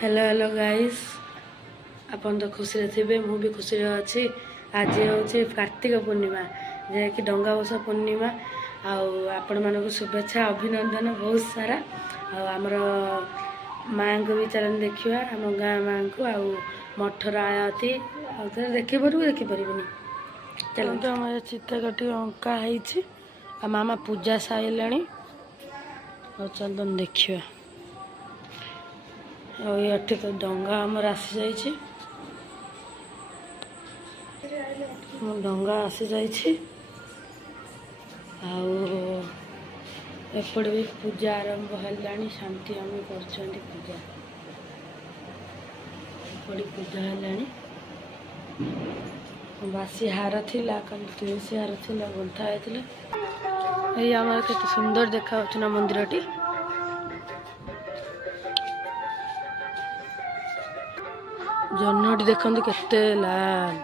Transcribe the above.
Hello hello guys आपन तो खुशी थे मु भी खुशी अच्छी। आज हूँ कार्तिक पूर्णिमा जैकि डंगा बसा पूर्णिमा आपण मानक शुभेच्छा अभिनंदन बहुत सारा। आमर माँ को भी चलन देखा आम गाँ माँ को मठर आयाती देखिपारू देखिपारे चलते आम चित्रकटी अंका है मामा पूजा सारे चल देखा ये तो डंगा आमर आसी जाइए डंगा आसी जाइए एपटे भी पूजा आरंभ है शांति आम कर पूजा एपटे पूजा है बासी हार थिला कल तुलसी हार थिला गुंथा होता ये आम के सुंदर देखा ना मंदिर टी जन्नटी देखते केते लाल